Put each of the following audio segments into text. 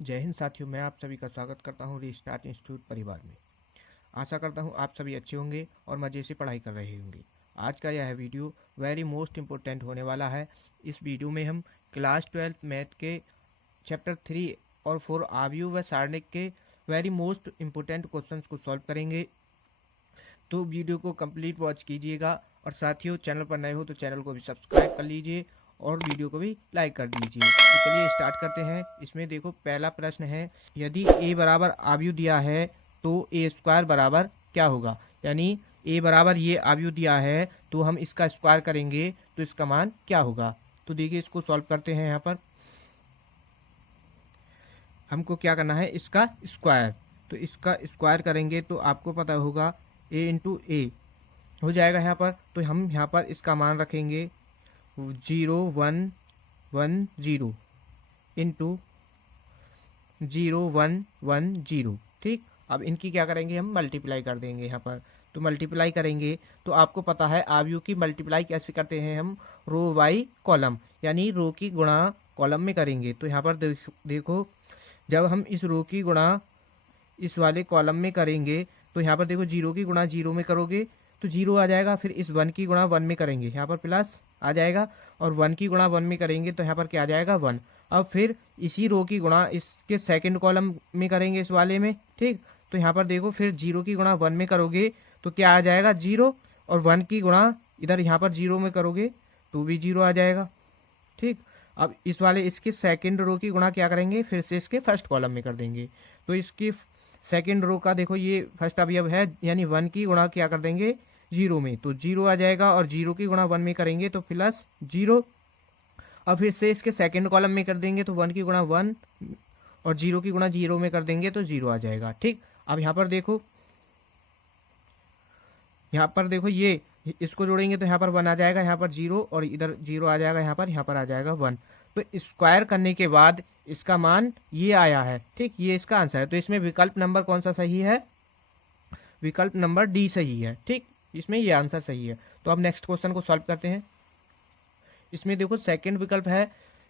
जय हिंद साथियों, मैं आप सभी का स्वागत करता हूं रीस्टार्ट इंस्टीट्यूट परिवार में। आशा करता हूं आप सभी अच्छे होंगे और मज़े से पढ़ाई कर रहे होंगे। आज का यह वीडियो वेरी मोस्ट इम्पोर्टेंट होने वाला है। इस वीडियो में हम क्लास 12 मैथ के चैप्टर 3 और 4 आव्यूह व सारणिक के वेरी मोस्ट इम्पोर्टेंट क्वेश्चंस को सॉल्व करेंगे। तो वीडियो को कंप्लीट वॉच कीजिएगा और साथियों, चैनल पर नए हो तो चैनल को भी सब्सक्राइब कर लीजिए और वीडियो को भी लाइक कर दीजिए। तो चलिए स्टार्ट करते हैं। इसमें देखो, पहला प्रश्न है, यदि a बराबर आव्यूह दिया है तो a स्क्वायर बराबर क्या होगा। यानी a बराबर ये आव्यूह दिया है तो हम इसका स्क्वायर करेंगे तो इसका मान क्या होगा। तो देखिए, इसको सॉल्व करते हैं। यहाँ पर हमको क्या करना है, इसका स्क्वायर। तो इसका स्क्वायर करेंगे तो आपको पता होगा a इंटू ए हो जाएगा यहाँ पर। तो हम यहाँ पर इसका मान रखेंगे 0 1 1 0 इंटू 0 1 1 0। ठीक, अब इनकी क्या करेंगे, हम मल्टीप्लाई कर देंगे यहाँ पर। तो मल्टीप्लाई करेंगे तो आपको पता है आव्यूह की मल्टीप्लाई कैसे करते हैं हम, रो बाई कॉलम, यानी रो की गुणा कॉलम में करेंगे। तो यहाँ पर देखो, जब हम इस रो की गुणा इस वाले कॉलम में करेंगे तो यहाँ पर देखो, 0 की गुणा 0 में करोगे तो 0 आ जाएगा। फिर इस 1 की गुणा 1 में करेंगे, यहाँ पर प्लस आ जाएगा। और 1 की गुणा 1 में करेंगे तो यहाँ पर क्या आ जाएगा, 1। अब फिर इसी रो की गुणा इसके सेकंड कॉलम में करेंगे, इस वाले में। ठीक, तो यहाँ पर देखो, फिर 0 की गुणा 1 में करोगे तो क्या आ जाएगा, 0। और 1 की गुणा इधर यहाँ पर 0 में करोगे तो भी 0 आ जाएगा। ठीक, अब इस वाले इसके सेकंड रो की गुणा क्या करेंगे, फिर से इसके फर्स्ट कॉलम में कर देंगे। तो इसकी सेकंड रो का देखो, ये फर्स्ट अवयव है, यानी 1 की गुणा क्या कर देंगे 0 में, तो 0 आ जाएगा। और 0 की गुणा 1 में करेंगे तो प्लस 0। अब फिर से इसके सेकंड कॉलम में कर देंगे तो 1 की गुणा 1 और 0 की गुणा 0 में कर देंगे तो 0 आ जाएगा। ठीक, अब यहाँ पर देखो, ये इसको जोड़ेंगे तो यहाँ पर 1 आ जाएगा, यहाँ पर 0 और इधर 0 आ जाएगा, यहाँ पर आ जाएगा 1। तो स्क्वायर करने के बाद इसका मान ये आया है। ठीक, ये इसका आंसर है। तो इसमें विकल्प नंबर कौन सा सही है, विकल्प नंबर डी सही है। ठीक, इसमें ये आंसर सही है। तो अब नेक्स्ट क्वेश्चन को सॉल्व करते हैं। इसमें देखो, सेकंड विकल्प है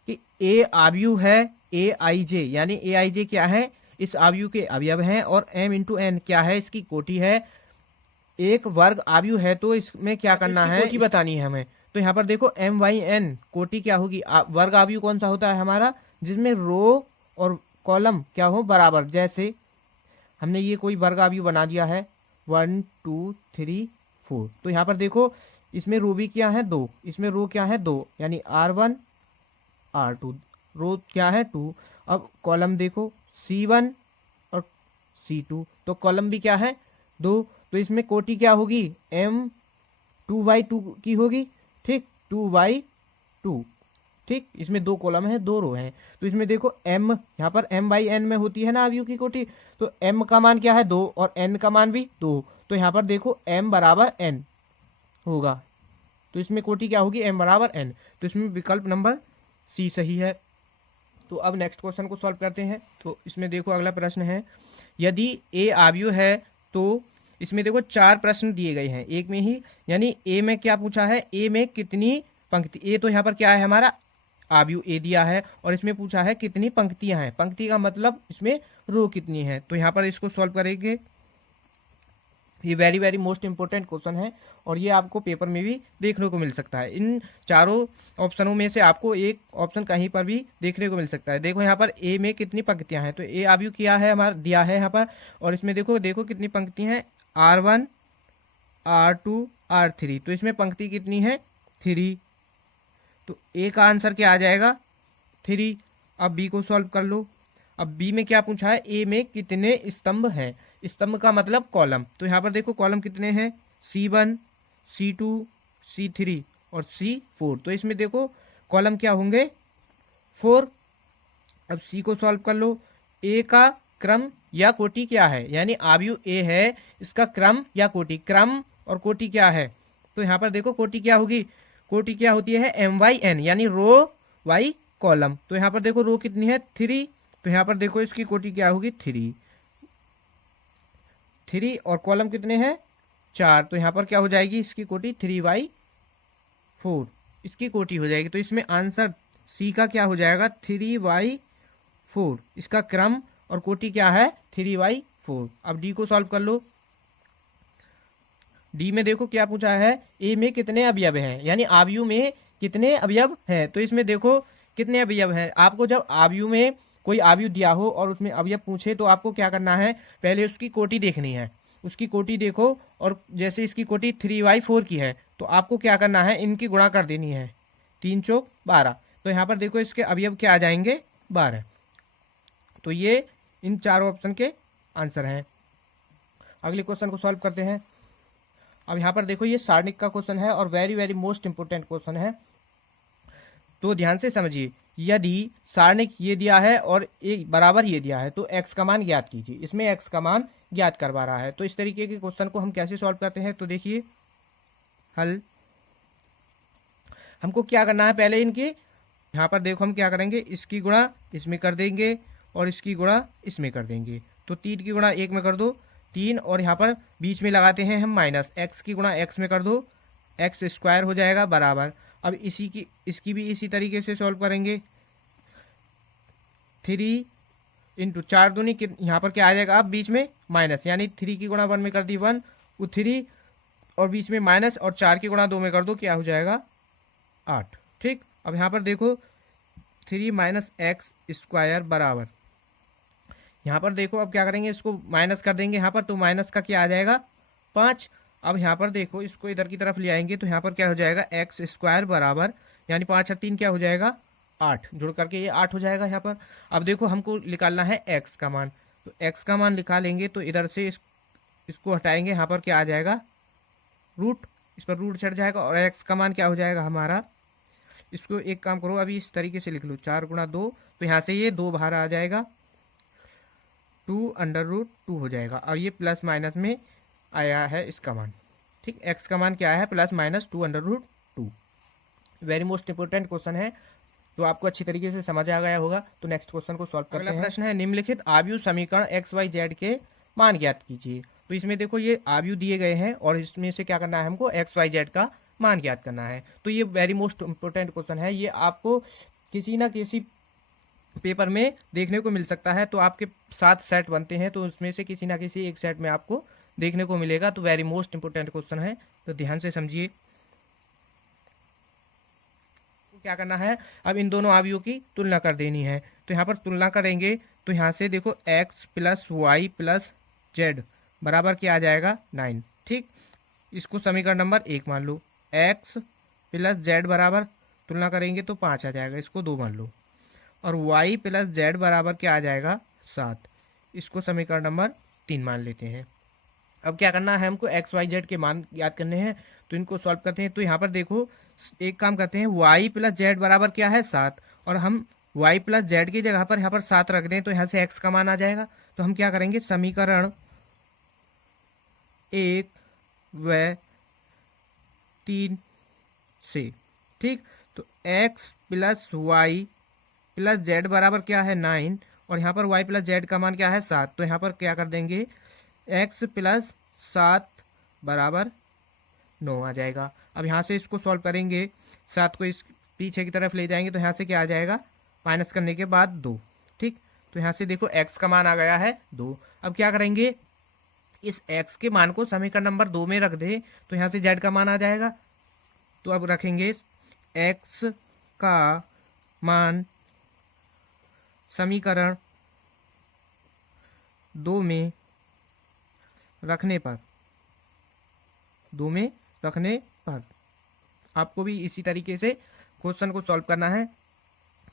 कि ए आव्यूह है ए आई जे, यानी ए आई जे क्या है, इस आव्यूह के अवयव हैं, और m इंटू एन क्या है, इसकी कोटि है। एक वर्ग आव्यूह है तो इसमें क्या करना है, कोटि बतानी है हमें। तो यहाँ पर देखो, एम वाई एन कोटि क्या होगी, वर्ग आव्यूह कौन सा होता है हमारा, जिसमें रो और कॉलम क्या हो बराबर। जैसे हमने ये कोई वर्ग आव्यूह बना दिया है 1 2 3 4। तो यहाँ पर देखो, इसमें रो भी क्या है 2, इसमें रो क्या है 2, यानी R1 R2, रो क्या है 2। अब कॉलम देखो C1 और C2, तो कॉलम भी क्या है 2। तो इसमें कोटि क्या होगी, M 2/2 की होगी। ठीक, 2/2। ठीक, इसमें 2 कॉलम है 2 रो हैं। तो इसमें देखो, m यहाँ पर m/n में होती है ना आव्यूह की कोटि, तो m का मान क्या है 2 और n का मान भी 2। तो यहाँ पर देखो, m बराबर n होगा। तो इसमें कोटि क्या होगी, m बराबर n। तो इसमें विकल्प नंबर सी सही है। तो अब नेक्स्ट क्वेश्चन को सॉल्व करते हैं। तो इसमें देखो, अगला प्रश्न है, यदि a आव्यूह है तो इसमें देखो 4 प्रश्न दिए गए हैं एक में ही। यानी a में क्या पूछा है, a में कितनी पंक्ति, a तो यहाँ पर क्या है हमारा आव्यूह ए दिया है, और इसमें पूछा है कितनी पंक्तियां हैं। पंक्ति का मतलब इसमें रो कितनी है। तो यहाँ पर इसको सॉल्व करेंगे। ये very very most important question है और ये आपको पेपर में भी देखने को मिल सकता है। इन चारों ऑप्शनों में से आपको एक ऑप्शन कहीं पर भी देखने को मिल सकता है। देखो यहाँ पर ए में कितनी पंक्तियां हैं, तो ए आव्यूह क्या है हमारा दिया है यहाँ पर, और इसमें देखो देखो कितनी पंक्तियां हैं, R1 R2 R3। तो इसमें पंक्ति कितनी है 3। तो ए का आंसर क्या आ जाएगा 3। अब बी को सॉल्व कर लो। अब बी में क्या पूछा है, ए में कितने स्तंभ हैं, स्तंभ का मतलब कॉलम। तो यहाँ पर देखो कॉलम कितने हैं, C1 C2 C3 और C4। तो इसमें देखो कॉलम क्या होंगे 4। अब सी को सॉल्व कर लो। ए का क्रम या कोटि क्या है, यानी आव्यूह ए है, इसका क्रम या कोटि, क्रम और कोटि क्या है। तो यहाँ पर देखो कोटि क्या होगी, कोटि क्या होती है M/N, यानी रो बाई कॉलम। तो यहाँ पर देखो रो कितनी है 3। तो यहाँ पर देखो इसकी कोटि क्या होगी 3 और कॉलम कितने हैं 4। तो यहाँ पर क्या हो जाएगी इसकी कोटि 3/4 इसकी कोटि हो जाएगी। तो इसमें आंसर सी का क्या हो जाएगा 3/4 4, इसका क्रम और कोटि क्या है 3/4। अब डी को सॉल्व कर लो। डी में देखो क्या पूछा है, ए में कितने अवयव हैं, यानी आयु में कितने अवयव हैं। तो इसमें देखो कितने अवयव हैं। आपको जब आयु में कोई आयु दिया हो और उसमें अवयव पूछे तो आपको क्या करना है, पहले उसकी कोटि देखनी है। उसकी कोटि देखो, और जैसे इसकी कोटि 3/4 की है तो आपको क्या करना है, इनकी गुणा कर देनी है, 3 चौक 12। तो यहाँ पर देखो इसके अवयव क्या आ जाएंगे 12। तो ये इन चारों ऑप्शन के आंसर हैं। अगले क्वेश्चन को सॉल्व करते हैं। अब यहाँ पर देखो ये सारणिक का क्वेश्चन है और very very most important question है, तो ध्यान से समझिए। यदि सारणिक ये दिया है और एक बराबर ये दिया है तो x का मान ज्ञात कीजिए। इसमें x का मान ज्ञात करवा रहा है, तो इस तरीके के क्वेश्चन को हम कैसे सॉल्व करते हैं, तो देखिए हल। हमको क्या करना है, पहले इनके यहाँ पर देखो हम क्या करेंगे, इसकी गुणा इसमें कर देंगे और इसकी गुणा इसमें कर देंगे। तो 3 की गुणा 1 में कर दो 3, और यहाँ पर बीच में लगाते हैं हम माइनस, x की गुणा x में कर दो, x स्क्वायर हो जाएगा बराबर। अब इसकी भी इसी तरीके से सॉल्व करेंगे। 3 इंटू 4 दूनी यहाँ पर क्या आ जाएगा, अब बीच में माइनस, यानी 3 की गुणा 1 में कर दी 1, वो 3 और बीच में माइनस, और 4 की गुणा 2 में कर दो, क्या हो जाएगा 8। ठीक, अब यहाँ पर देखो 3 माइनस एक्स स्क्वायर बराबर, यहाँ पर देखो अब क्या करेंगे, इसको माइनस कर देंगे यहाँ पर, तो माइनस का क्या आ जाएगा 5। अब यहाँ पर देखो इसको इधर की तरफ ले आएंगे तो यहाँ पर क्या हो जाएगा एक्स स्क्वायर बराबर, यानी 5 और 3 क्या हो जाएगा 8, जुड़ करके ये 8 हो जाएगा यहाँ पर। अब देखो हमको निकालना है एक्स का मान, तो एक्स का मान निकालेंगे तो इधर से इसको हटाएंगे, यहाँ पर क्या आ जाएगा रूट, इस पर रूट चढ़ जाएगा, और एक्स का मान क्या हो जाएगा हमारा, इसको एक काम करो अभी इस तरीके से लिख लो 4 गुणा 2, तो यहाँ से ये 2 बाहर आ जाएगा, 2√2 हो जाएगा, और ये प्लस माइनस में आया है इसका मान। ठीक, एक्स का मान क्या है +-2√2। वेरी मोस्ट इंपोर्टेंट क्वेश्चन है, तो आपको अच्छी तरीके से समझ आ गया होगा। तो नेक्स्ट क्वेश्चन को सॉल्व करते हैं। अगला प्रश्न है, निम्नलिखित आव्यूह समीकरण XYZ के मान ज्ञात कीजिए। तो इसमें देखो ये आव्यूह दिए गए हैं और इसमें से क्या करना है हमको XYZ का मान ज्ञात करना है। तो ये वेरी मोस्ट इंपोर्टेंट क्वेश्चन है, ये आपको किसी ना किसी पेपर में देखने को मिल सकता है। तो आपके 7 सेट बनते हैं, तो उसमें से किसी ना किसी एक सेट में आपको देखने को मिलेगा। तो वेरी मोस्ट इंपोर्टेंट क्वेश्चन है, तो ध्यान से समझिए। क्या करना है, अब इन दोनों आव्यूहों की तुलना कर देनी है। तो यहाँ पर तुलना करेंगे तो यहाँ से देखो x + y + z बराबर क्या आ जाएगा 9। ठीक, इसको समीकरण नंबर 1 मान लो। x + z बराबर तुलना करेंगे तो 5 आ जाएगा, इसको 2 मान लो। और y + z बराबर क्या आ जाएगा 7, इसको समीकरण नंबर 3 मान लेते हैं। अब क्या करना है हमको XYZ के मान याद करने हैं, तो इनको सॉल्व करते हैं। तो यहाँ पर देखो एक काम करते हैं, y + z बराबर क्या है 7, और हम y + z की जगह पर यहाँ पर 7 रख दें तो यहाँ से x का मान आ जाएगा। तो हम क्या करेंगे, समीकरण 1 व 3 से, ठीक, तो x + y + z बराबर क्या है 9, और यहाँ पर y + z का मान क्या है 7। तो यहाँ पर क्या कर देंगे, x + 7 बराबर 9 आ जाएगा। अब यहाँ से इसको सॉल्व करेंगे, 7 को इस पीछे की तरफ ले जाएंगे तो यहाँ से क्या आ जाएगा, माइनस करने के बाद 2। ठीक, तो यहाँ से देखो x का मान आ गया है 2। अब क्या करेंगे, इस x के मान को समीकरण नंबर 2 में रख दे तो यहाँ से z का मान आ जाएगा। तो अब रखेंगे x का मान समीकरण 2 में रखने पर आपको भी इसी तरीके से क्वेश्चन को सॉल्व करना है।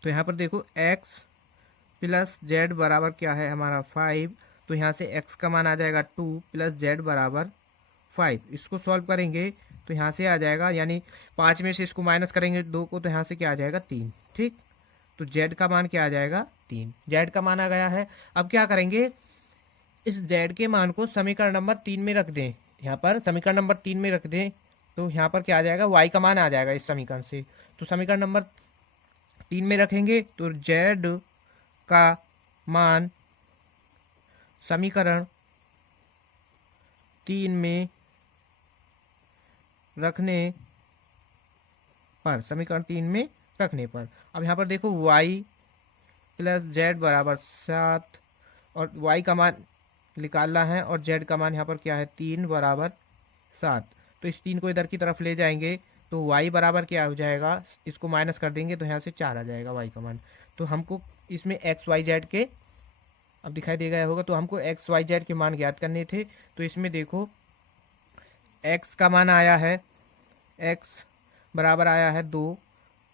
तो यहाँ पर देखो x + z बराबर क्या है हमारा 5, तो यहाँ से x का मान आ जाएगा 2 + z बराबर 5। इसको सॉल्व करेंगे तो यहाँ से आ जाएगा, यानी 5 में से इसको माइनस करेंगे 2 को, तो यहाँ से क्या आ जाएगा 3। ठीक, तो z का मान क्या आ जाएगा 3, z का मान आ गया है। अब क्या करेंगे, इस z के मान को समीकरण नंबर 3 में रख दें, यहाँ पर समीकरण नंबर 3 में रख दें तो यहाँ पर क्या आ जाएगा, y का मान आ जाएगा इस समीकरण से। तो समीकरण नंबर 3 में रखेंगे तो z का मान समीकरण 3 में रखने पर अब यहाँ पर देखो y प्लस जेड बराबर 7 और वाई का मान निकालना है और जेड का मान यहाँ पर क्या है 3 बराबर 7। तो इस 3 को इधर की तरफ ले जाएंगे तो वाई बराबर क्या हो जाएगा, इसको माइनस कर देंगे तो यहाँ से 4 आ जाएगा वाई का मान। तो हमको इसमें एक्स वाई जेड के, अब दिखाई दे गया होगा, तो हमको एक्स वाई जेड के मान ज्ञात करने थे। तो इसमें देखो एक्स का मान आया है, एक्स बराबर आया है 2,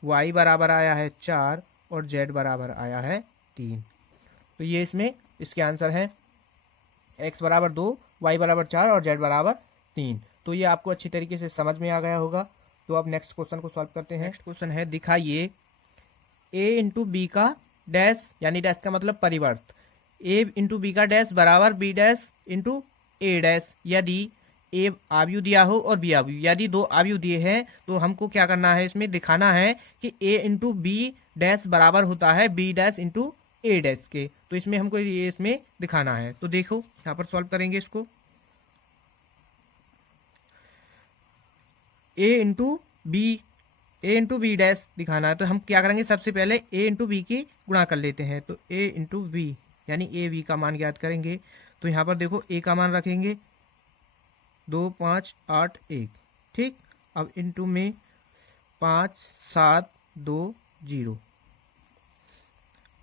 वाई बराबर आया है 4 और जेड बराबर आया है 3। तो ये इसमें इसके आंसर हैं एक्स बराबर 2, वाई बराबर 4 और जेड बराबर 3। तो ये आपको अच्छी तरीके से समझ में आ गया होगा। तो अब नेक्स्ट क्वेश्चन को सॉल्व करते हैं। नेक्स्ट क्वेश्चन है, दिखाइए a इंटू बी का डैश, यानी डैश का मतलब परिवर्त, a इंटू बी का डैश बराबर b डैश इंटू ए डैश, यदि ए आव्यूह दिया हो और बी आव्यूह, यदि दो आव्यूह दिए हैं तो हमको क्या करना है, इसमें दिखाना है कि a इंटू बी डैश बराबर होता है b डैश इंटू ए डैश के। तो इसमें हमको ये इसमें दिखाना है। तो देखो यहाँ पर सॉल्व करेंगे इसको, a इंटू बी डैश दिखाना है। तो हम क्या करेंगे, सबसे पहले a इंटू बी की गुणा कर लेते हैं। तो a इंटू वी यानी ए वी का मान ज्ञात करेंगे। तो यहाँ पर देखो a का मान रखेंगे 2 5 8 1, ठीक। अब इंटू में 5 7 2 0।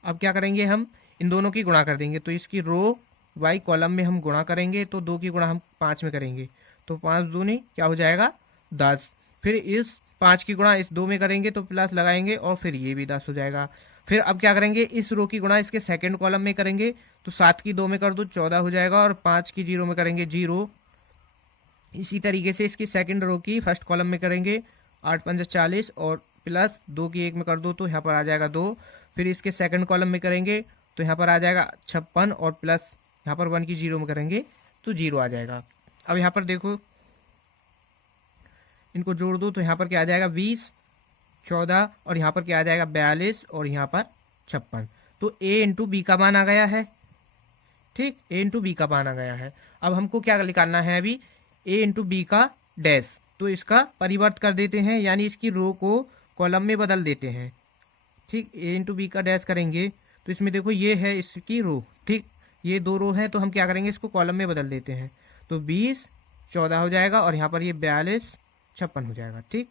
अब क्या करेंगे, हम इन दोनों की गुणा कर देंगे। तो इसकी रो वाई कॉलम में हम गुणा करेंगे, तो 2 की गुणा हम 5 में करेंगे। तो 5 दूनी क्या हो जाएगा 10। फिर इस 5 की गुणा इस 2 में करेंगे तो प्लस लगाएंगे और फिर ये भी 10 हो जाएगा। फिर अब क्या करेंगे, इस रो की गुणा इसके सेकंड कॉलम में करेंगे। तो 7 की 2 में कर दो 14 हो जाएगा और 5 की 0 में करेंगे 0। इसी तरीके से इसकी सेकंड रो की फर्स्ट कॉलम में करेंगे 8 5 40 और प्लस 2 की 1 में कर दो तो यहाँ पर आ जाएगा 2। फिर इसके सेकंड कॉलम में करेंगे तो यहाँ पर आ जाएगा 56 और प्लस यहाँ पर 1 की 0 में करेंगे तो 0 आ जाएगा। अब यहाँ पर देखो इनको जोड़ दो तो यहाँ पर क्या आ जाएगा 20 14 और यहाँ पर क्या आ जाएगा 42 और यहाँ पर 56। तो a इंटू बी का मान आ गया है, ठीक, a इंटू बी का मान आ गया है। अब हमको क्या निकालना है, अभी a इंटू बी का डैश। तो इसका परिवर्त कर देते हैं, यानी इसकी रो को कॉलम में बदल देते हैं, ठीक। a इंटू बी का डैश करेंगे तो इसमें देखो ये है इसकी रो, ठीक, ये 2 रो है। तो हम क्या करेंगे, इसको कॉलम में बदल देते हैं। तो 20 14 हो जाएगा और यहाँ पर ये 42 56 हो जाएगा, ठीक।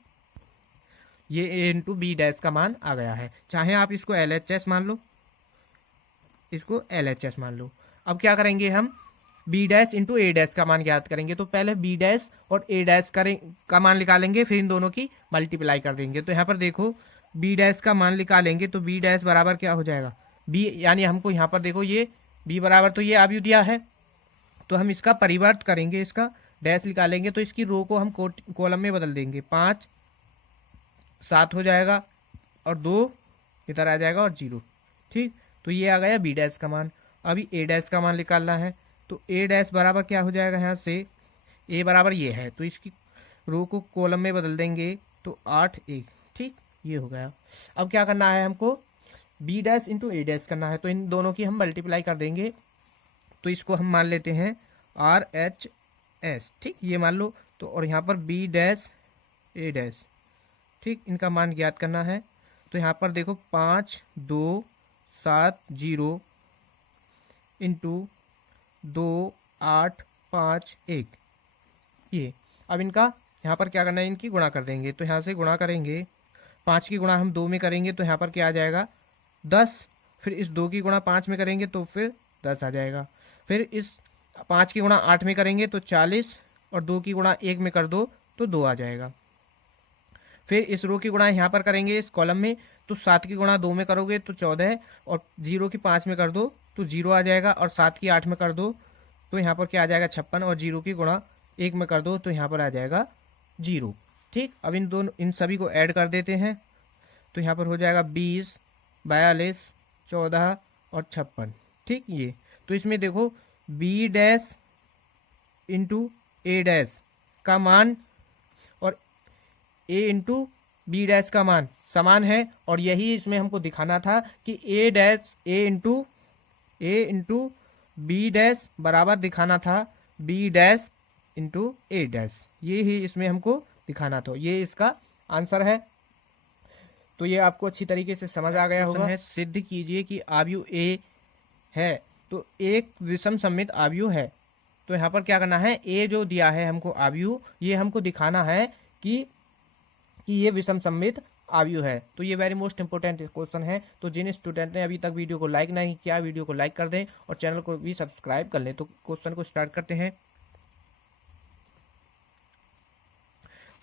ये a इंटू बी डैश का मान आ गया है। चाहे आप इसको LHS मान लो, इसको LHS मान लो। अब क्या करेंगे, हम b डैश इंटू ए डैश का मान ज्ञात करेंगे। तो पहले b डैश और a डैश का मान निकालेंगे, फिर इन दोनों की मल्टीप्लाई कर देंगे। तो यहाँ पर देखो b डैश का मान निकालेंगे तो b डैश बराबर क्या हो जाएगा, b यानी हमको यहाँ पर देखो ये b बराबर तो ये आव्यूह दिया है, तो हम इसका परिवर्त करेंगे, इसका डैश निकालेंगे। तो इसकी रो को हम कॉलम में बदल देंगे, 5 7 हो जाएगा और 2 इधर आ जाएगा और 0, ठीक। तो ये आ गया b डैश का मान। अभी a डैश का मान निकालना है। तो a डैश बराबर क्या हो जाएगा, यहाँ से a बराबर ये है तो इसकी रो को कॉलम में बदल देंगे तो 8 1, ठीक, ये हो गया। अब क्या करना है, हमको b डैश इंटू ए डैश करना है। तो इन दोनों की हम मल्टीप्लाई कर देंगे। तो इसको हम मान लेते हैं RHS, ठीक, ये मान लो। तो और यहाँ पर b डैश ए डैश, ठीक, इनका मान ज्ञात करना है। तो यहाँ पर देखो 5 2 7 0 इंटू 2 8 5 1, ये। अब इनका यहाँ पर क्या करना है, इनकी गुणा कर देंगे। तो यहाँ से गुणा करेंगे, 5 की गुणा हम 2 में करेंगे तो यहाँ पर क्या आ जाएगा 10। फिर इस 2 की गुणा 5 में करेंगे तो फिर 10 आ जाएगा। फिर इस 5 की गुणा 8 में करेंगे तो 40 और 2 की गुणा 1 में कर दो तो 2 आ जाएगा। फिर इस रो की गुणा यहाँ पर करेंगे इस कॉलम में, तो 7 की गुणा 2 में करोगे तो 14 और 0 की 5 में कर दो तो 0 आ जाएगा और 7 की 8 में कर दो तो यहाँ पर क्या आ जाएगा 56 और 0 की गुणा 1 में कर दो तो यहाँ पर आ जाएगा 0, ठीक। अब इन सभी को ऐड कर देते हैं। तो यहाँ पर हो जाएगा 20 42 14 और 56, ठीक, ये। तो इसमें देखो b डैश इंटू ए डैश का मान और a इंटू बी डैश का मान समान है, और यही इसमें हमको दिखाना था कि a इंटू बी डैश बराबर दिखाना था b डैश इंटू ए डैश, ये ही इसमें हमको दिखाना था। ये इसका आंसर है। तो ये आपको अच्छी तरीके से समझ आ गया होगा। है सिद्ध कीजिए कि आव्यूह ए है तो एक विषम सममित आव्यूह है। तो यहाँ पर क्या करना है, ए जो दिया है हमको आव्यूह, ये हमको दिखाना है कि ये विषम सममित आव्यूह है। तो ये वेरी मोस्ट इंपोर्टेंट क्वेश्चन है। तो जिन स्टूडेंट ने अभी तक वीडियो को लाइक नहीं किया, वीडियो को लाइक कर दें और चैनल को भी सब्सक्राइब कर लें। तो क्वेश्चन को स्टार्ट करते हैं।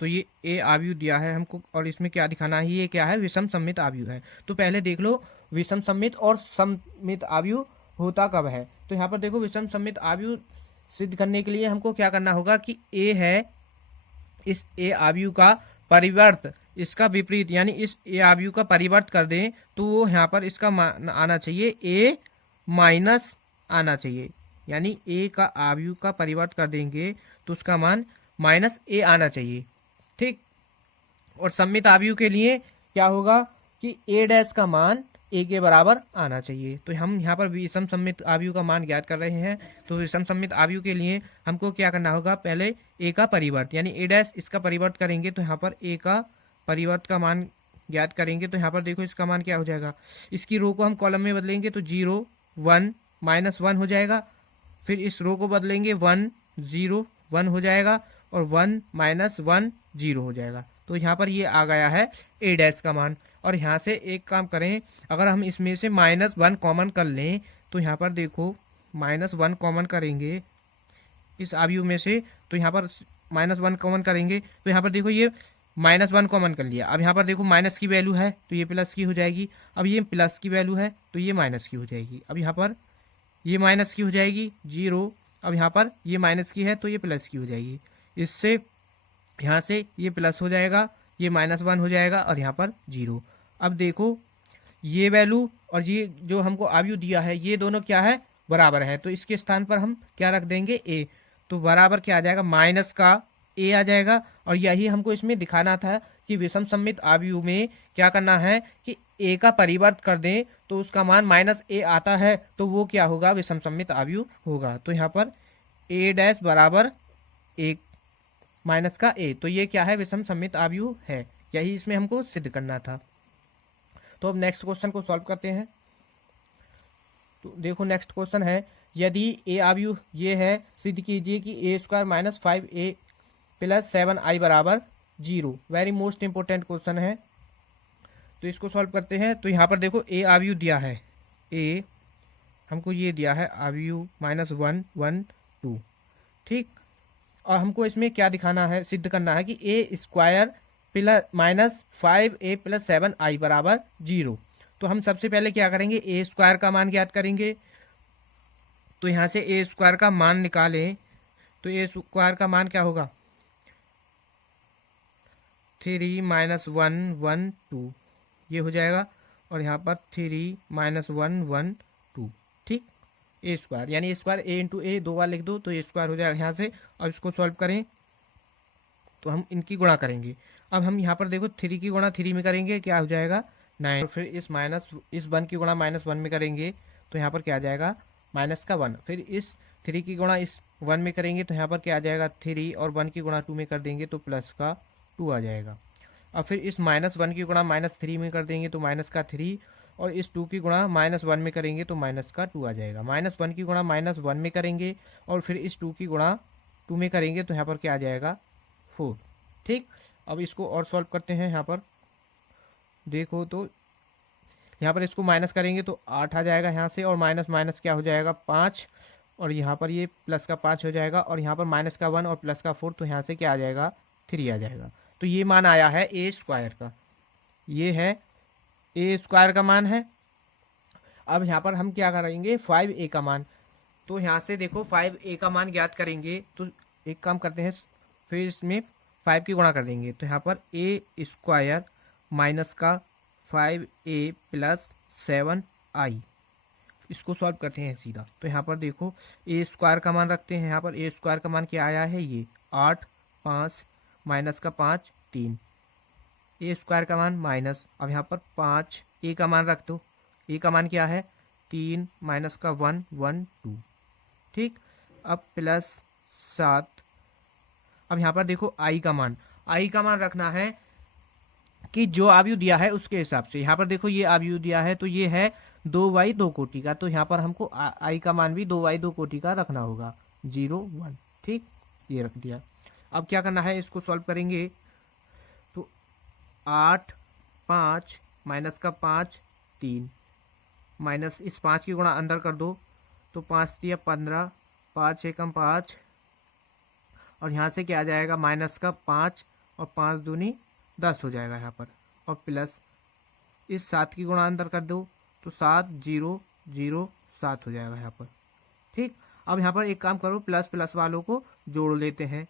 तो ये ए आव्यूह दिया है हमको और इसमें क्या दिखाना है, ये क्या है, विषम सममित आव्यूह है। तो पहले देख लो विषम सममित और सममित आव्यूह होता कब है। तो यहाँ पर देखो विषम सममित आव्यूह सिद्ध करने के लिए हमको क्या करना होगा कि ए है, इस ए आव्यूह का परिवर्त इसका विपरीत यानी इस ए आव्यूह का परिवर्त कर दें तो वो यहाँ पर इसका मान आना चाहिए ए माइनस आना चाहिए। यानी ए का आव्यूह का परिवर्त कर देंगे तो उसका मान माइनस ए आना चाहिए। ठीक। और सममित आव्यूह के लिए क्या होगा कि ए डैश का मान ए के बराबर आना चाहिए। तो हम यहाँ पर विषम सममित आव्यूह का मान ज्ञात कर रहे हैं। तो विषम सममित आव्यूह के लिए हमको क्या करना होगा, पहले ए का परिवर्त यानी ए डैश इसका परिवर्त करेंगे तो यहाँ पर ए का परिवर्त का मान ज्ञात करेंगे। तो यहाँ पर देखो इसका मान क्या हो जाएगा, इसकी रो को हम कॉलम में बदलेंगे तो 0 1 -1 हो जाएगा। फिर इस रो को बदलेंगे 1 0 1 हो जाएगा और 1 -1 0 हो जाएगा। तो यहाँ पर ये आ गया है ए डैश का मान। और यहाँ से एक काम करें, अगर हम इसमें से -1 कॉमन कर लें तो यहाँ पर देखो -1 कॉमन करेंगे इस आव्यूह में से, तो यहाँ पर -1 कॉमन करेंगे तो यहाँ पर देखो ये -1 कॉमन कर लिया। अब यहाँ पर देखो माइनस की वैल्यू है तो ये प्लस की हो जाएगी। अब ये प्लस की वैल्यू है तो ये माइनस की हो जाएगी। अब यहाँ पर ये माइनस की हो जाएगी 0। अब यहाँ पर ये माइनस की है तो ये प्लस की हो जाएगी। इससे यहाँ से ये प्लस हो जाएगा, ये -1 हो जाएगा और यहाँ पर 0। अब देखो ये वैल्यू और ये जो हमको आव्यूह दिया है ये दोनों क्या है, बराबर है। तो इसके स्थान पर हम क्या रख देंगे, ए। तो बराबर क्या आ जाएगा, माइनस का ए आ जाएगा। और यही हमको इसमें दिखाना था कि विषम सममित आव्यूह में क्या करना है कि ए का परिवर्त कर दें तो उसका मान -a आता है तो वो क्या होगा, विषम सममित आव्यूह होगा। तो यहाँ पर ए डैश बराबर 1 माइनस का ए, तो ये क्या है, विषम सममित आव्यूह है। यही इसमें हमको सिद्ध करना था। तो अब नेक्स्ट क्वेश्चन को सॉल्व करते हैं। तो देखो नेक्स्ट क्वेश्चन है, यदि ए आव्यूह ये है, सिद्ध कीजिए कि a² - 5a + 7i बराबर 0। वेरी मोस्ट इंपोर्टेंट क्वेश्चन है। तो इसको सॉल्व करते हैं। तो यहाँ पर देखो ए आव्यूह दिया है, ए हमको ये दिया है आव्यूह -1 1 2। ठीक। और हमको इसमें क्या दिखाना है, सिद्ध करना है कि a² -5a + 7i बराबर 0। तो हम सबसे पहले क्या करेंगे, a² का मान ज्ञात करेंगे। तो यहाँ से a² का मान निकालें तो a² का मान क्या होगा, 3 - 1 1 2 ये हो जाएगा। और यहाँ पर 3 - 1 1 2। ठीक। a² यानी a² a × a 2 बार लिख दो तो a² हो जाएगा यहाँ से। अब इसको सॉल्व करें तो हम इनकी गुणा करेंगे। अब हम यहाँ पर देखो 3 की गुणा 3 में करेंगे, क्या हो जाएगा 9। और फिर इस 1 की गुणा -1 में करेंगे तो यहाँ पर क्या आ जाएगा, -1। फिर इस 3 की गुणा इस 1 में करेंगे तो यहाँ पर क्या आ जाएगा 3 और 1 की गुणा 2 में कर देंगे तो +2 आ जाएगा। अब फिर इस -1 की गुणा -3 में कर देंगे तो -3 और इस 2 की गुणा -1 में करेंगे तो -2 आ जाएगा। -1 की गुणा -1 में करेंगे और फिर इस 2 की गुणा 2 में करेंगे तो यहाँ पर क्या आ जाएगा 4। ठीक। अब इसको और सॉल्व करते हैं। यहाँ पर देखो तो यहाँ पर इसको माइनस करेंगे तो 8 आ जाएगा यहाँ से, और माइनस माइनस क्या हो जाएगा 5, और यहाँ पर ये प्लस का 5 हो जाएगा, और यहाँ पर -1 और +4, तो यहाँ से क्या आ जाएगा 3 आ जाएगा। तो ये मान आया है a² का, ये है a² का मान है। अब यहाँ पर हम क्या करेंगे 5a का मान। तो यहाँ से देखो 5a का मान ज्ञात करेंगे तो एक काम करते हैं, फिर इसमें 5 की गुणा कर देंगे तो यहाँ पर a² माइनस का 5a + 7i, इसको सॉल्व करते हैं सीधा। तो यहाँ पर देखो a² का मान रखते हैं। यहाँ पर a² का मान क्या आया है, ये 8 5 माइनस का 5 3, a² का मान माइनस। अब यहाँ पर 5 a का मान रख दो, a का मान क्या है 3 माइनस का 1 1 2। ठीक। अब +7। अब यहाँ पर देखो i का मान रखना है कि जो आयु दिया है उसके हिसाब से। यहाँ पर देखो ये आयु दिया है तो ये है 2y2 कोटि का, तो यहाँ पर हमको आई का मान भी 2y2 कोटि का रखना होगा, 0 1। ठीक, ये रख दिया। अब क्या करना है, इसको सॉल्व करेंगे तो 8 5 माइनस का 5 3 माइनस इस 5 की गुणा अंदर कर दो तो 5 दिया 15, 5 एकम 5, और यहाँ से क्या आ जाएगा माइनस का 5 और 5 दूनी 10 हो जाएगा यहाँ पर, और प्लस इस 7 की गुणा अंदर कर दो तो 7 0 0 7 हो जाएगा यहाँ पर। ठीक, अब यहाँ पर एक काम करो, प्लस प्लस वालों को जोड़ लेते हैं।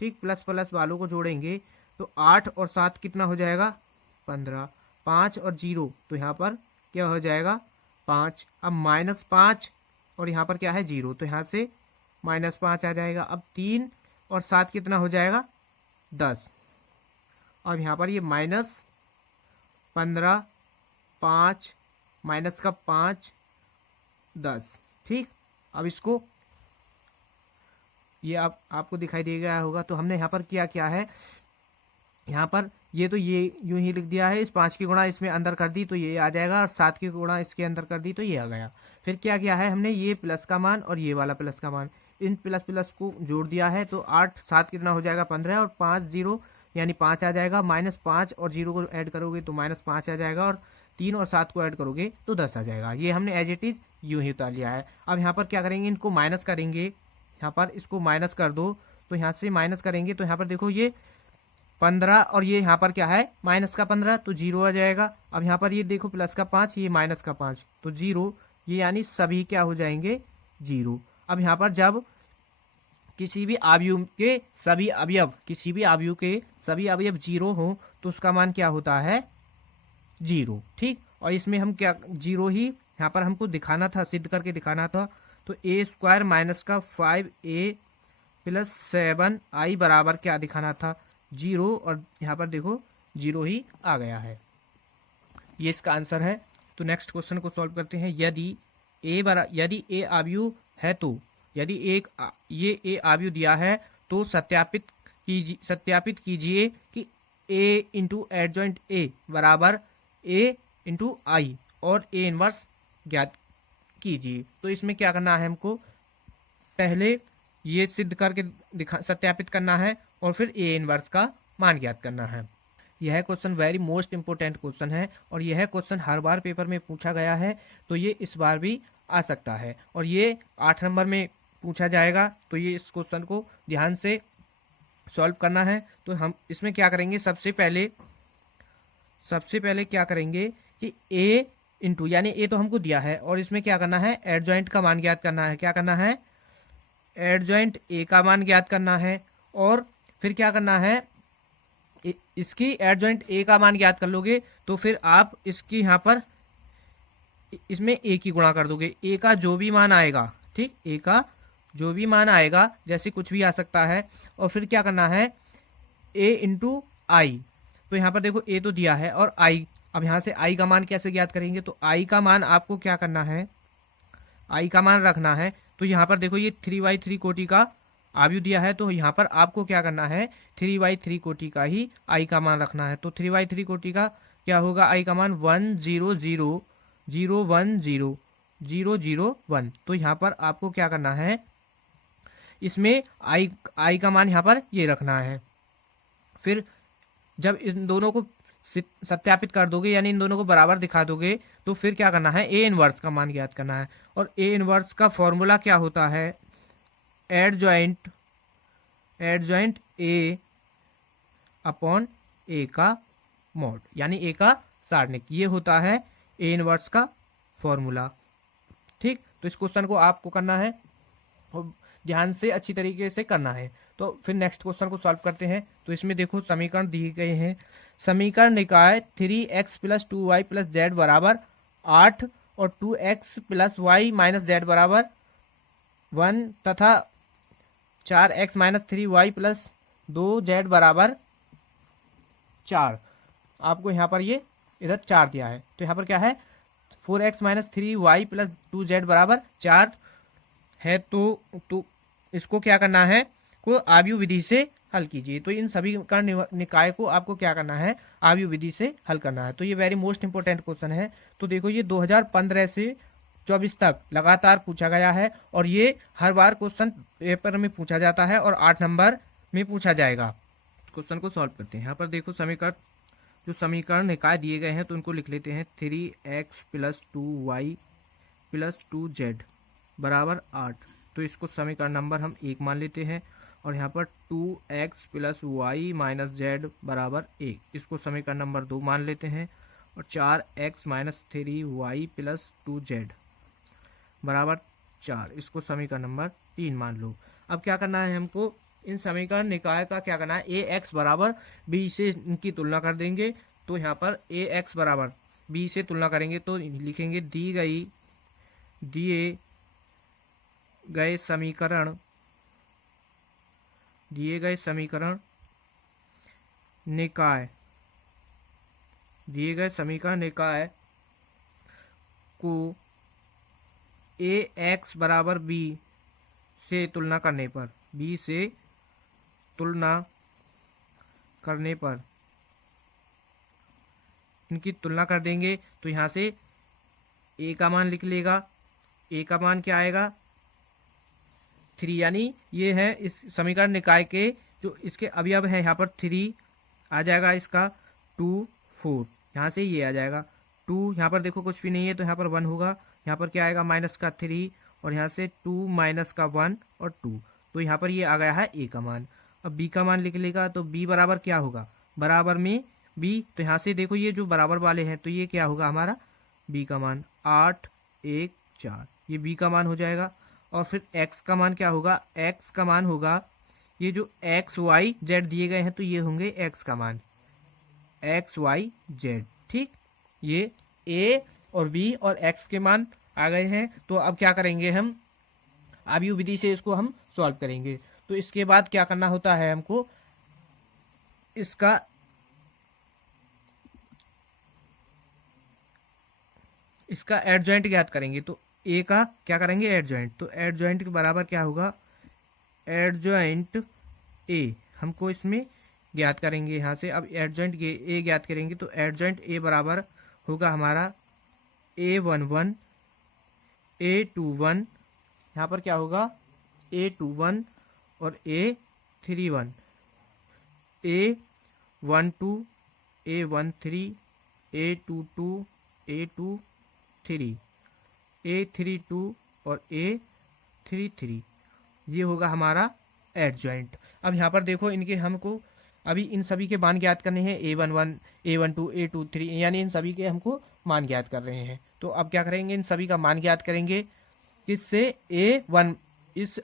ठीक, प्लस प्लस वालों को जोड़ेंगे तो 8 और 7 कितना हो जाएगा 15, 5 और 0 तो यहाँ पर क्या हो जाएगा 5। अब माइनस 5 और यहाँ पर क्या है 0 तो यहाँ से माइनस 5 आ जाएगा। अब 3 और 7 कितना हो जाएगा 10। अब यहाँ पर ये माइनस 15 5 माइनस का 5 10। ठीक, अब इसको ये आपको दिखाई दे गया होगा। तो हमने यहाँ पर क्या है, यहाँ पर ये तो ये यूं ही लिख दिया है, इस 5 की गुणा इसमें अंदर कर दी तो ये आ जाएगा, और 7 की गुणा इसके अंदर कर दी तो ये आ गया। फिर क्या किया है हमने, ये प्लस का मान और ये वाला प्लस का मान, इन प्लस प्लस को जोड़ दिया है तो 8 7 कितना हो जाएगा 15, और 5 0 यानी 5 आ जाएगा, माइनस 5 और 0 को ऐड करोगे तो माइनस 5 आ जाएगा, और 3 और 7 को ऐड करोगे तो 10 आ जाएगा। ये हमने एज इट इज यूं ही उतार लिया है। अब यहाँ पर क्या करेंगे, इनको माइनस करेंगे, यहाँ पर इसको माइनस कर दो तो यहाँ से माइनस करेंगे तो यहाँ पर देखो ये 15 और ये यहाँ पर क्या है माइनस का 15 तो 0 आ जाएगा। अब यहाँ पर ये देखो प्लस का 5 ये माइनस का 5 तो 0, ये यानी सभी क्या हो जाएंगे 0। अब यहाँ पर जब किसी भी अवयव के सभी अवयव किसी भी अवयव के सभी अवयव 0 हो तो उसका मान क्या होता है 0। ठीक, और इसमें हम क्या 0 ही यहाँ पर हमको दिखाना था, सिद्ध करके दिखाना था। तो ए स्क्वायर माइनस का 5a प्लस 7i बराबर क्या दिखाना था 0, और यहाँ पर देखो 0 ही आ गया है, ये इसका आंसर है। तो नेक्स्ट क्वेश्चन को सॉल्व करते हैं। यदि ए आयु है तो यदि ये ए आयु दिया है तो सत्यापित कीजिए कि a इंटू एडजॉइंट ए बराबर a इंटू आई और a इनवर्स ज्ञात कीजिए। तो इसमें क्या करना है, हमको पहले ये सिद्ध करके सत्यापित करना है और फिर a इनवर्स का मान ज्ञात करना है। यह question very most important question है और यह क्वेश्चन हर बार पेपर में पूछा गया है, तो ये इस बार भी आ सकता है और ये 8 नंबर में पूछा जाएगा। तो ये इस क्वेश्चन को ध्यान से सॉल्व करना है। तो हम इसमें क्या करेंगे, सबसे पहले क्या करेंगे कि a इंटू यानी a तो हमको दिया है और इसमें क्या करना है एडजॉइंट का मान ज्ञात करना है। क्या करना है, एडजॉइंट a का मान ज्ञात करना है, और फिर क्या करना है इसकी एडजॉइंट a का मान ज्ञात कर लोगे तो फिर आप इसकी यहाँ पर इसमें a की गुणा कर दोगे। a का जो भी मान आएगा, ठीक, a का जो भी मान आएगा जैसे कुछ भी आ सकता है, और फिर क्या करना है a इंटू आई। तो यहाँ पर देखो a तो दिया है और i, अब यहाँ से i का मान कैसे ज्ञात करेंगे, तो i का मान आपको क्या करना है i का मान रखना है। तो यहाँ पर देखो ये 3/3 कोटि का आयु दिया है, तो यहाँ पर आपको क्या करना है 3/3 कोटि का ही i का मान रखना है। तो 3/3 कोटि का क्या होगा i का मान 1 0 0 0 1 0 0 0 1। तो यहाँ पर आपको क्या करना है, इसमें i का मान यहाँ पर ये रखना है। फिर जब इन दोनों को सत्यापित कर दोगे यानी इन दोनों को बराबर दिखा दोगे तो फिर क्या करना है a इनवर्स का मान ज्ञात करना है। और a इनवर्स का फॉर्मूला क्या होता है, एडजॉइंट a अपॉन a का मॉड यानी a का सारणिक, ये होता है a इनवर्स का फॉर्मूला। ठीक, तो इस क्वेश्चन को आपको करना है और ध्यान से अच्छी तरीके से करना है। तो फिर नेक्स्ट क्वेश्चन को सॉल्व करते हैं। तो इसमें देखो समीकरण दिए गए हैं, समीकरण निकाय 3x plus 2y plus z बराबर 8 और 2x plus y minus z बराबर 1 तथा 4x minus 3y plus 2z बराबर 4। आपको यहाँ पर ये इधर 4 दिया है, तो यहाँ पर क्या है 4x minus 3y plus 2z बराबर 4 है। तो इसको क्या करना है, को आयु विधि से हल कीजिए। तो इन सभी निकाय को आपको क्या करना है, आव्यूह विधि से हल करना है। तो ये वेरी मोस्ट इंपोर्टेंट क्वेश्चन है। तो देखो ये 2015 से 24 तक लगातार पूछा गया है और ये हर बार क्वेश्चन पेपर में पूछा जाता है और 8 नंबर में पूछा जाएगा। क्वेश्चन को सॉल्व करते हैं। यहाँ पर देखो समीकरण निकाय दिए गए हैं तो उनको लिख लेते हैं। 3x + 2y + 2z बराबर 8। तो इसको समीकरण नंबर हम 1 मान लेते हैं। और यहाँ पर 2x + y - z बराबर 1, इसको समीकरण नंबर 2 मान लेते हैं। और 4x - 3y + 2z बराबर 4, इसको समीकरण नंबर 3 मान लो। अब क्या करना है हमको, इन समीकरण निकाय का क्या करना है, ax बराबर b से इनकी तुलना कर देंगे। तो यहाँ पर ax बराबर b से तुलना करेंगे तो लिखेंगे दिए गए समीकरण निकाय को ax बराबर b से तुलना करने पर इनकी तुलना कर देंगे। तो यहाँ से a का मान लिख लेगा। a का मान क्या आएगा, 3, यानी ये है इस समीकरण निकाय के जो इसके अवयव है। यहाँ पर 3 आ जाएगा, इसका 2 4, यहाँ से ये आ जाएगा 2। यहाँ पर देखो कुछ भी नहीं है तो यहाँ पर 1 होगा। यहाँ पर क्या आएगा, -3 और यहाँ से 2 -1 और 2। तो यहाँ पर ये आ गया है a का मान। अब b का मान लिख लेगा तो b बराबर क्या होगा, बराबर में b। तो यहाँ से देखो ये जो बराबर वाले हैं तो ये क्या होगा हमारा b का मान 8 1 4, ये b का मान हो जाएगा। और फिर x का मान क्या होगा, x का मान होगा ये जो x y z दिए गए हैं तो ये होंगे x का मान x y z। ठीक, ये a और b और x के मान आ गए हैं। तो अब क्या करेंगे, हम आव्यूह विधि से इसको हम सॉल्व करेंगे। तो इसके बाद क्या करना होता है, हमको इसका एडजॉइंट ज्ञात करेंगे। तो a का क्या करेंगे, एडजॉइंट। तो एडजॉइंट के बराबर क्या होगा, एडजॉइंट a हमको इसमें ज्ञात करेंगे। यहाँ से अब एडजॉइंट a ज्ञात करेंगे तो एडजॉइंट a बराबर होगा हमारा a11 a21, यहाँ पर क्या होगा a21 और a31, a12 a13 a22 a23 a32 और a33, ये होगा हमारा एडजॉइंट। अब यहाँ पर देखो इनके हमको अभी इन सभी के मान ज्ञात करने हैं, a11 a12 a23, यानी इन सभी के हमको मान ज्ञात कर रहे हैं। तो अब क्या करेंगे, इन सभी का मान ज्ञात करेंगे किससे, a1, इस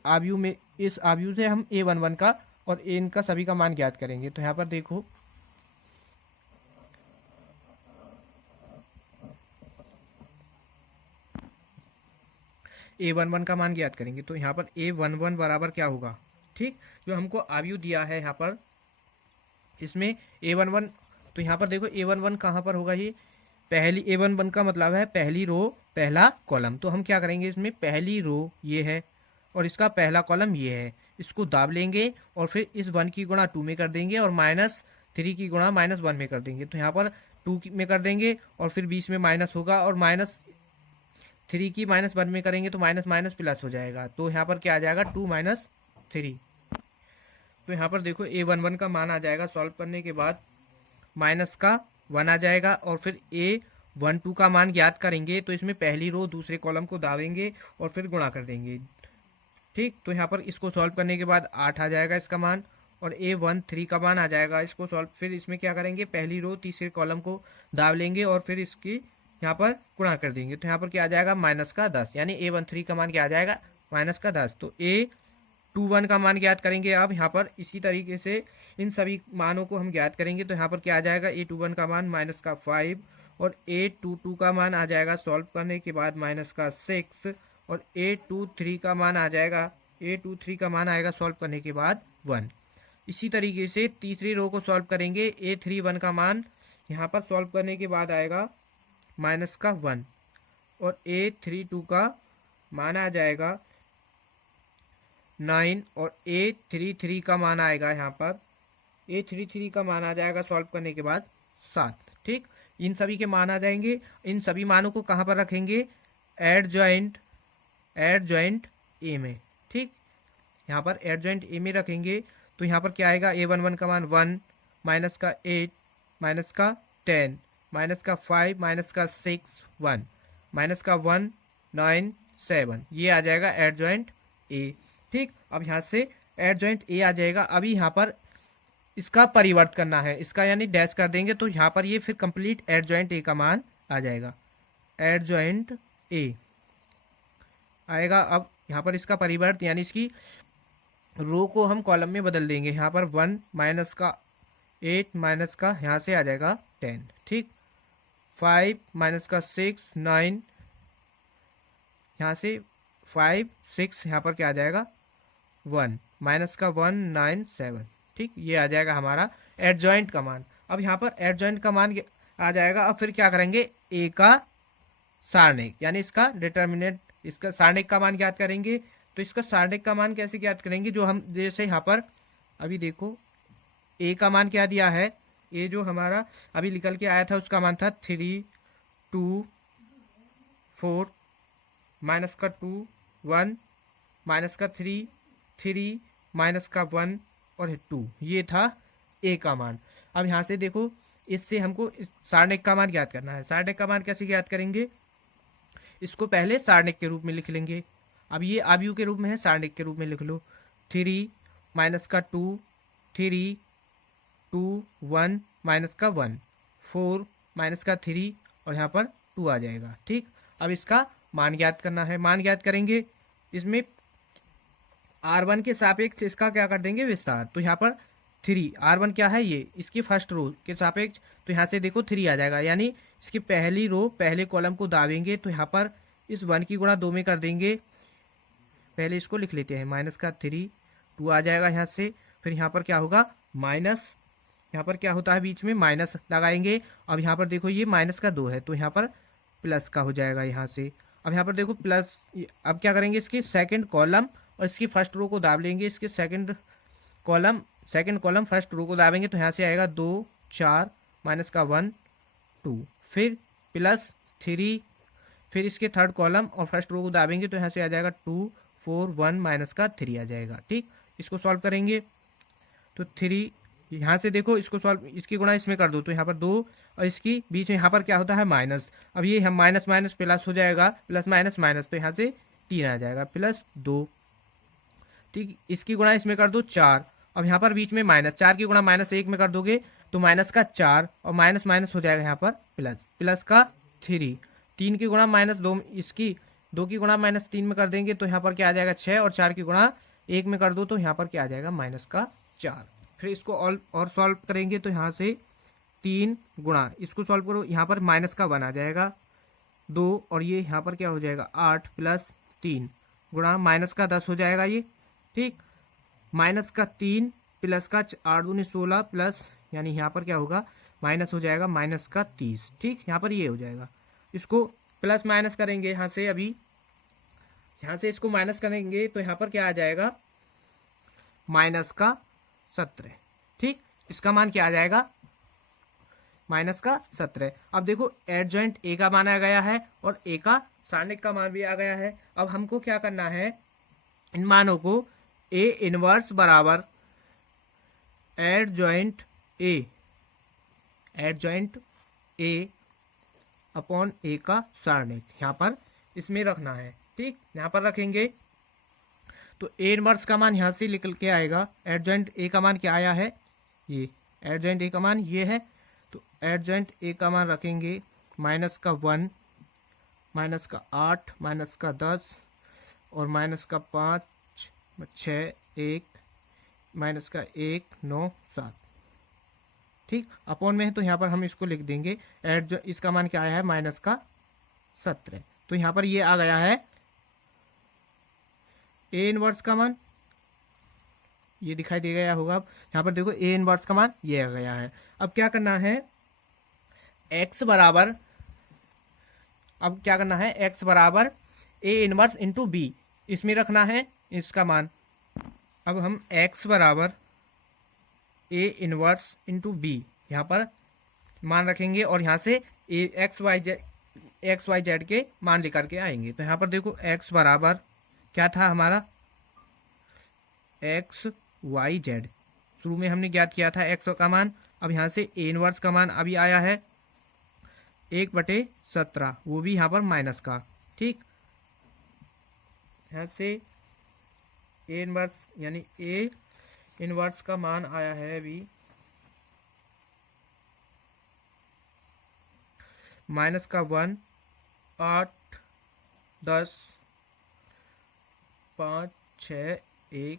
आव्यूह से हम a11 का और इनका सभी का मान ज्ञात करेंगे। तो यहाँ पर देखो a11 का मान ज्ञात करेंगे। तो यहाँ पर a11 बराबर क्या होगा, ठीक, जो हमको आव्यूह दिया है यहाँ पर इसमें a11। तो यहाँ पर देखो a11 कहाँ पर होगा, ये पहली a11 का मतलब है पहली रो पहला कॉलम। तो हम क्या करेंगे, इसमें पहली रो ये है और इसका पहला कॉलम ये है, इसको दाब लेंगे और फिर इस 1 की गुणा 2 में कर देंगे और -3 की गुणा -1 में कर देंगे। तो यहाँ पर 2 में कर देंगे और फिर बीच में माइनस होगा और -3 की -1 में करेंगे तो माइनस प्लस हो जाएगा। तो यहाँ पर क्या आ जाएगा, 2 - 3। तो यहाँ पर देखो a11 का मान आ जाएगा, सॉल्व करने के बाद -1 आ जाएगा और फिर a12 का मान ज्ञात करेंगे। तो इसमें पहली रो दूसरे कॉलम को दाबेंगे और फिर गुणा कर देंगे। ठीक, तो यहाँ पर इसको सॉल्व करने के बाद 8 आ जाएगा इसका मान और a13 का मान आ जाएगा। इसको सॉल्व फिर इसमें क्या करेंगे, पहली रो तीसरे कॉलम को दाब लेंगे और फिर इसकी यहाँ पर गुणा कर देंगे। तो यहाँ पर क्या आ जाएगा, -10, यानी a13 का मान क्या आ जाएगा, -10। तो a21 का मान ज्ञात करेंगे। अब यहाँ पर इसी तरीके से इन सभी मानों को हम ज्ञात करेंगे। तो यहाँ पर क्या आ जाएगा, a21 का मान -5 और a22 का मान आ जाएगा सॉल्व करने के बाद -6 और a23 का मान आ जाएगा, a23 का मान आएगा सॉल्व करने के बाद 1। इसी तरीके से तीसरी रो को सॉल्व करेंगे। a31 का मान यहाँ पर सॉल्व करने के बाद आएगा -1 और a32 का मान आ जाएगा 9 और A33 का मान आएगा यहाँ पर, A33 का मान आ जाएगा सॉल्व करने के बाद 7। ठीक, इन सभी के मान आ जाएंगे। इन सभी मानों को कहाँ पर रखेंगे, एडजॉइंट ए में। ठीक, यहाँ पर एडजॉइंट ए में रखेंगे तो यहाँ पर क्या आएगा, A11 का मान 1, माइनस का 8, माइनस का 10, माइनस का 5, माइनस का 6 1, माइनस का 1 9 7, ये आ जाएगा एडजॉइंट ए। ठीक, अब यहाँ से एडजॉइंट ए आ जाएगा। अभी यहाँ पर इसका परिवर्त करना है, इसका यानी डैश कर देंगे तो यहाँ पर ये फिर कंप्लीट एडजॉइंट ए का मान आ जाएगा, एडजॉइंट ए आएगा। अब यहाँ पर इसका परिवर्त यानी इसकी रो को हम कॉलम में बदल देंगे। यहाँ पर 1 माइनस का 8, माइनस का यहाँ से आ जाएगा 10। ठीक, 5 माइनस का 6 9, यहाँ से 5 6, यहाँ पर क्या आ जाएगा 1, माइनस का 1 9 7। ठीक, ये आ जाएगा हमारा एडजॉइंट का मान। अब यहाँ पर एडजॉइंट का मान आ जाएगा। अब फिर क्या करेंगे, ए का सारणिक यानी इसका डिटर्मिनेंट, इसका सारणिक का मान ज्ञात करेंगे। तो इसका सारणिक का मान कैसे ज्ञात करेंगे, जो हम जैसे यहाँ पर अभी देखो ए का मान क्या दिया है, ए जो हमारा अभी निकल के आया था उसका मान था 3 2 4, माइनस का 2 1, माइनस का 3 3, माइनस का 1 और 2, ये था ए का मान। अब यहाँ से देखो इससे हमको सारणिक का मान ज्ञात करना है। सारणिक का मान कैसे ज्ञात करेंगे, इसको पहले सारणिक के रूप में लिख लेंगे। अब ये आव्यूह के रूप में है, सारणिक के रूप में लिख लो। 3 माइनस का 2 3 2 1, माइनस का 1 4, माइनस का 3 और यहाँ पर 2 आ जाएगा। ठीक, अब इसका मान ज्ञात करना है। मान ज्ञात करेंगे, इसमें R1 के सापेक्ष इसका क्या कर देंगे, विस्तार। तो यहाँ पर 3 R1 क्या है, ये इसकी फर्स्ट रो के सापेक्ष, तो यहाँ से देखो 3 आ जाएगा, यानी इसकी पहली रो पहले कॉलम को दाबेंगे तो यहाँ पर इस 1 की गुणा 2 में कर देंगे। पहले इसको लिख लेते हैं, माइनस का 3 2 आ जाएगा यहाँ से। फिर यहाँ पर क्या होगा, माइनस, यहाँ पर क्या होता है बीच में माइनस लगाएंगे। अब यहाँ पर देखो ये माइनस का 2 है तो यहाँ पर प्लस का हो जाएगा यहाँ से। अब यहाँ पर देखो प्लस, अब क्या करेंगे, इसकी सेकंड कॉलम और इसकी फर्स्ट रो को दाब लेंगे। इसके सेकंड कॉलम फर्स्ट रो को दाबेंगे तो यहाँ से आएगा 2 4, माइनस का 1 2, फिर प्लस 3, फिर इसके थर्ड कॉलम और फर्स्ट रो को दाबेंगे तो यहाँ से आ जाएगा 2 4 1, माइनस का 3 आ जाएगा। ठीक, इसको सॉल्व करेंगे तो 3, यहाँ से देखो इसको सॉल्व, इसकी गुणा इसमें कर दो तो यहाँ पर 2 और इसकी बीच में यहाँ पर क्या होता है माइनस। अब ये हम माइनस माइनस प्लस हो जाएगा, प्लस माइनस माइनस, तो यहाँ से 3 आ जाएगा प्लस 2। ठीक, इसकी गुणा इसमें कर दो 4, अब यहाँ पर बीच में माइनस, 4 की गुणा माइनस 1 में कर दोगे तो माइनस का 4 और माइनस माइनस हो जाएगा यहाँ पर प्लस, प्लस का 3, 3 की गुणा माइनस 2, इसकी 2 की गुणा माइनस 3 में कर देंगे तो यहाँ पर क्या आ जाएगा 6 और 4 की गुणा 1 में कर दो तो यहाँ पर क्या आ जाएगा माइनस का 4। फिर इसको और सॉल्व करेंगे तो यहाँ से 3 गुणा, इसको सॉल्व करो, यहाँ पर माइनस का 1 आ जाएगा 2 और ये यहाँ पर क्या हो जाएगा 8 प्लस 3 गुणा माइनस का 10 हो जाएगा ये। ठीक, माइनस का 3 प्लस का 8 दूनी 16 प्लस, यानी यहाँ पर क्या होगा माइनस हो जाएगा माइनस का 30। ठीक, यहाँ पर ये हो जाएगा, इसको प्लस माइनस करेंगे यहाँ से, अभी यहाँ से इसको माइनस करेंगे तो यहाँ पर क्या आ जाएगा माइनस का 17। ठीक, इसका मान क्या आ जाएगा माइनस का 17। अब देखो एडजॉइंट ए का मान आ गया है और ए का सारणिक का मान भी आ गया है। अब हमको क्या करना है, इन मानों को ए इनवर्स बराबर एडजॉइंट ए अपॉन ए का सारणिक यहाँ पर इसमें रखना है। ठीक, यहाँ पर रखेंगे तो ए इनवर्स का मान यहाँ से निकल के आएगा। एडजॉइंट ए का मान क्या आया है, ये एडजॉइंट ए का मान ये है, तो एडजॉइंट ए का मान रखेंगे माइनस का 1, माइनस का 8, माइनस का 10 और माइनस का 5 6 1, माइनस का 1 9 7। ठीक, अपॉन में है तो यहाँ पर हम इसको लिख देंगे इसका मान क्या आया है माइनस का 17। तो यहाँ पर ये आ गया है ए इनवर्स का मान, ये दिखाई दे गया होगा। अब यहाँ पर देखो ए इनवर्स का मान ये आ गया है। अब क्या करना है, x बराबर, अब क्या करना है x बराबर ए इनवर्स इंटू बी, इसमें रखना है इसका मान। अब हम x बराबर a इनवर्स इंटू बी यहाँ पर मान रखेंगे और यहाँ से एक्स वाई जेड के मान लेकर के आएंगे। तो यहाँ पर देखो x बराबर क्या था हमारा, एक्स वाई जेड शुरू में हमने ज्ञात किया था x का मान। अब यहाँ से a इनवर्स का मान अभी आया है 1/17, वो भी यहाँ पर माइनस का। ठीक, यहाँ से a इनवर्स यानी a इनवर्स का मान आया है अभी माइनस का 1, 8, 10, 5, 6, 1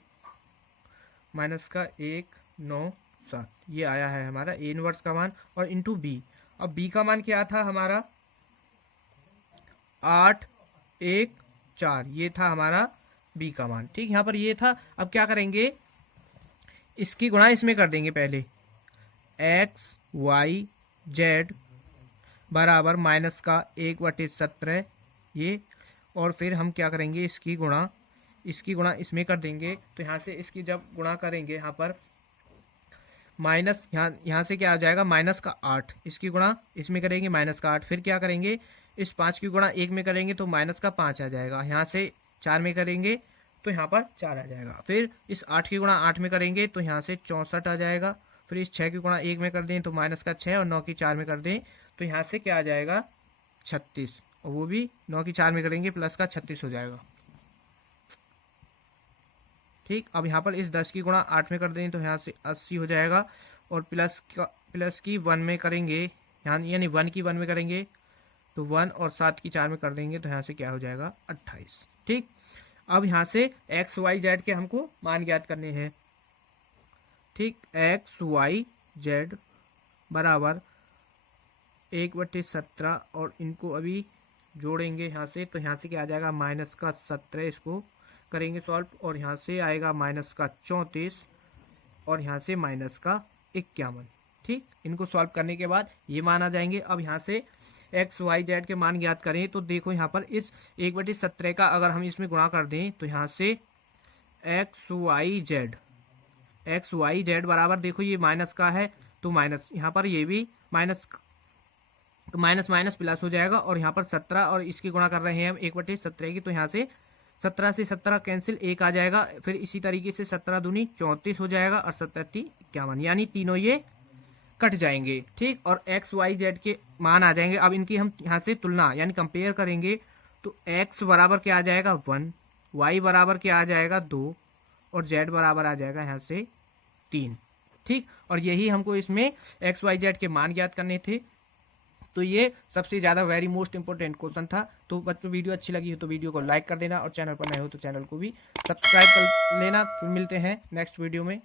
माइनस का 1, 9, 7 ये आया है हमारा ए इनवर्स का मान। और इंटू बी, अब बी का मान क्या था हमारा 8, 1, 4 ये था हमारा बी का मान। ठीक, यहाँ पर ये था। अब क्या करेंगे, इसकी गुणा इसमें कर देंगे पहले, एक्स वाई जेड बराबर माइनस का 1/17 ये, और फिर हम क्या करेंगे इसकी गुणा इसमें कर देंगे। तो यहाँ से इसकी जब गुणा करेंगे यहाँ पर माइनस यहाँ से क्या आ जाएगा माइनस का 8, इसकी गुणा इसमें करेंगे माइनस का 8, फिर क्या करेंगे इस 5 की गुणा 1 में करेंगे तो माइनस का 5 आ जाएगा, यहाँ से 4 में करेंगे तो यहाँ पर 4 आ जाएगा, फिर इस 8 की गुणा 8 में करेंगे तो यहाँ से 64 आ जाएगा, फिर इस 6 की गुणा 1 में कर दें तो माइनस का 6 और 9 की 4 में कर दें तो यहाँ से क्या आ जाएगा 36, और वो भी 9 की 4 में करेंगे प्लस का 36 हो जाएगा। ठीक, अब यहाँ पर इस 10 की गुणा 8 में कर दें तो यहाँ से 80 हो जाएगा, और प्लस की 1 में करेंगे यानी 1 की 1 में करेंगे तो 1 और 7 की 4 में कर देंगे तो यहाँ से क्या हो जाएगा 28। ठीक, अब यहाँ से एक्स वाई जेड के हमको मान ज्ञात करने हैं। ठीक, एक्स वाई जेड बराबर 1/17 और इनको अभी जोड़ेंगे यहाँ से, तो यहाँ से क्या आ जाएगा माइनस का 17, इसको करेंगे सॉल्व, और यहाँ से आएगा माइनस का 34 और यहाँ से माइनस का 51। ठीक, इनको सॉल्व करने के बाद ये मान आ जाएंगे। अब यहाँ से एक्स वाई जेड के मान ज्ञात करें तो देखो यहाँ पर इस 1/17 का अगर हम इसमें गुणा कर दें तो यहाँ से एक्स वाई जेड बराबर देखो ये माइनस का है तो माइनस, यहाँ पर ये भी माइनस, तो माइनस माइनस प्लस हो जाएगा, और यहाँ पर 17 और इसकी गुणा कर रहे हैं हम 1/17 की, तो यहाँ से 17 से 17 कैंसिल 1 आ जाएगा, फिर इसी तरीके से 17 दूनी 34 हो जाएगा और 17 51, यानी तीनों ये कट जाएंगे। ठीक, और एक्स वाई जेड के मान आ जाएंगे। अब इनकी हम यहाँ से तुलना यानी कंपेयर करेंगे तो एक्स बराबर क्या आ जाएगा 1, वाई बराबर क्या आ जाएगा 2 और जेड बराबर आ जाएगा यहाँ से 3। ठीक, और यही हमको इसमें एक्स वाई जेड के मान ज्ञात करने थे। तो ये सबसे ज़्यादा वेरी मोस्ट इंपॉर्टेंट क्वेश्चन था। तो बच्चों वीडियो अच्छी लगी हो तो वीडियो को लाइक कर देना, और चैनल पर नए हो तो चैनल को भी सब्सक्राइब कर लेना। फिर मिलते हैं नेक्स्ट वीडियो में।